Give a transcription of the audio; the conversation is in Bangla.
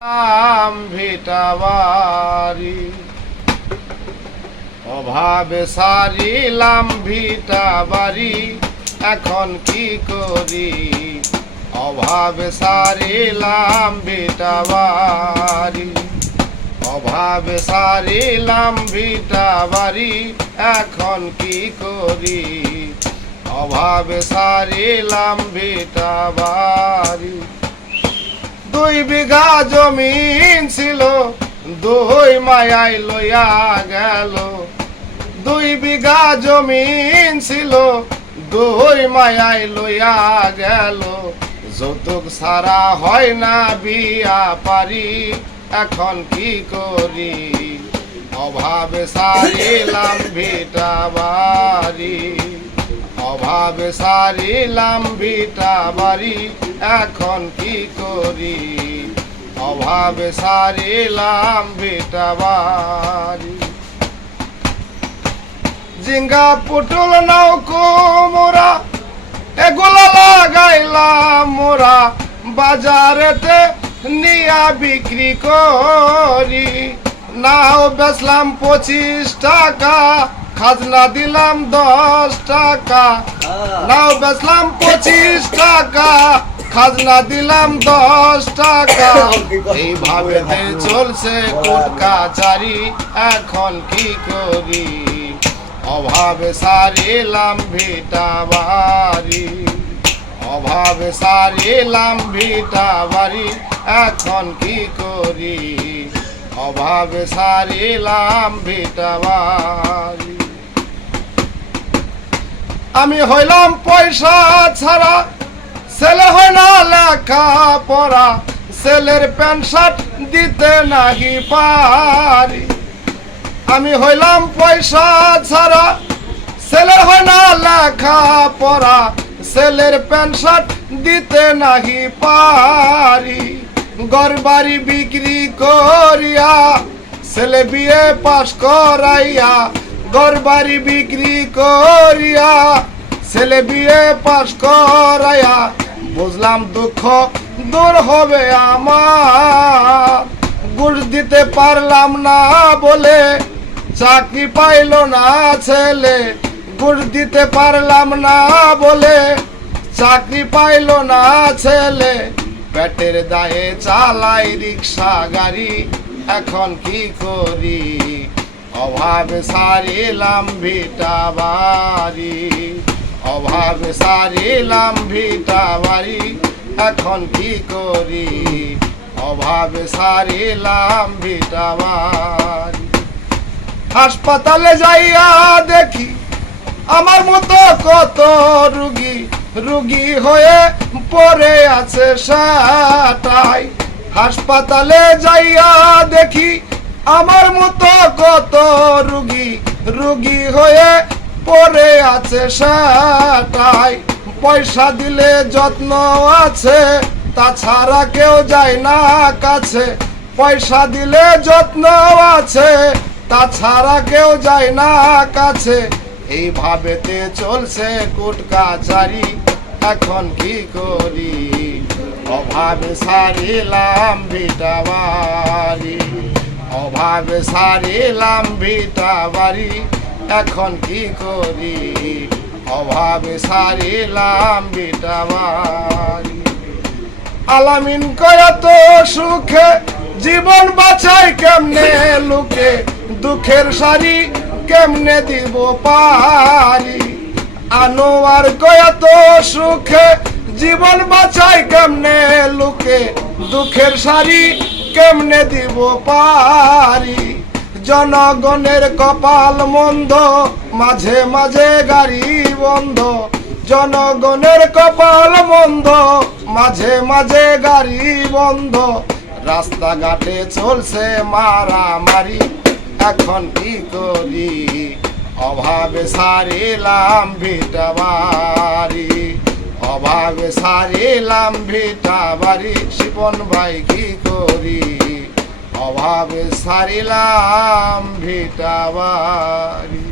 ভিটা বাড়ি অভাবে সারিলাম ভিটা বাড়ি, এখন কি করি? অভাবে সারিলাম ভিটা বাড়ি, অভাবে সারিলাম ভিটা বাড়ি, এখন কি করি? অভাবে সারিলাম ভিটা বাড়ি। 2 বিঘা জমিন ছিল, 2 মায়াই লইয়া গেল। 2 বিঘা জমিন ছিল, 2 মায়াই লইয়া গেল। যৌতুক ছাড়া হয় না বিয়া পারি, এখন কি করি? অভাবে সারিলাম ভিটা বাড়ি, অভাবে সারিলাম ভিটা বাড়ি, এখন কি করি? অভাবে সারিলাম ভিটা বাড়ি। জিঙ্গা পুটুল নৌকো মোরা এগুলা লাগাইলাম মোরা, বাজারেতে নিয়া বিক্রি করি। নাও বেচলাম 25 টাকা, খাজনা দিলাম 10 টাকা। নাও বেচলাম 25 টাকা, খাজনা দিলাম 10 টাকা। এইভাবে চলছে কোর্ট কাচারি, এখন কি করি? অভাবে সারিলাম ভিটা বাড়ি, অভাবে সারিলাম ভিটা বাড়ি, এখন কি করি? অভাবে সারিলাম ভিটা বাড়ি। আমি হইলাম পয়সা ছাড়া, ছেলে হয় না লেখা পড়া, ছেলের প্যান্ট শার্ট দিতে নাহি পারি। আমি হইলাম পয়সা ছাড়া, ছেলে হয় না লেখা পড়া, ছেলের প্যান্ট শার্ট দিতে নাহি পারি। ঘর বাড়ি বিক্রি করিয়া, ছেলে বিয়ে পাস করাইয়া। ঘর বাড়ি বিক্রি করিয়া, ছেলে বিয়ে পাস করাইয়া। বুঝলাম দুঃখ দূর হবে আমার, ঘুষ দিতে পারলাম না বলে চাকরি পাইল না ছেলে। ঘুষ দিতে পারলাম না বলে চাকরি পাইল না ছেলে। পেটের দায়ে চালাই রিক্সা গাড়ি, এখন কি করি? অভাবে সারিলাম ভিটা বাড়ি, অভাবে সারিলাম ভিটা বাড়ি, এখন কি করি? অভাবে সারিলাম ভিটা বাড়ি। হাসপাতালে যাইয়া দেখি আমার মতো কত রুগী, রুগী হয়ে পড়ে আছে সাটাই। হাসপাতালে যাইয়া দেখি আমার মতো কত রুগী, রুগী হয়ে পড়ে আছে সাটাই। পয়সা দিলে যত্ন আছে, তাছাড়া কেউ যায় না কাছে। পয়সা দিলে যত্ন আছে, তাছাড়া কেউ যায় না কাছে। এইভাবেতে চলছে কোর্ট কাচারি, এখন কি করি? অভাবে সারিলাম ভিটা বাড়ি, অভাবে সারিলাম ভিটা বাড়ি, এখন কি করি? অভাবে সারিলাম ভিটা বাড়ি। আলামিন কত সুখে জীবন বাঁচাই কেমনে লুকে, দুঃখের সারি কেমনে দিব পারি। আনোয়ার কত সুখে জীবন বাঁচাই কেমনে লুকে, দুঃখের সারি কেমনে দিব পারি। জনগণের কপাল মন্দ, মাঝে মাঝে গাড়ি বন্ধ। জনগণের কপাল মন্দ, মাঝে মাঝে গাড়ি বন্ধ। রাস্তাঘাটে চলছে মারামারি, এখন কি করি? অভাবে সারিলাম ভিটা বাড়ি, অভাবে সারিলাম ভিটা বাড়ি। শিপন ভাই কি করি? অভাবে সারিলাম ভিটা বাড়ি।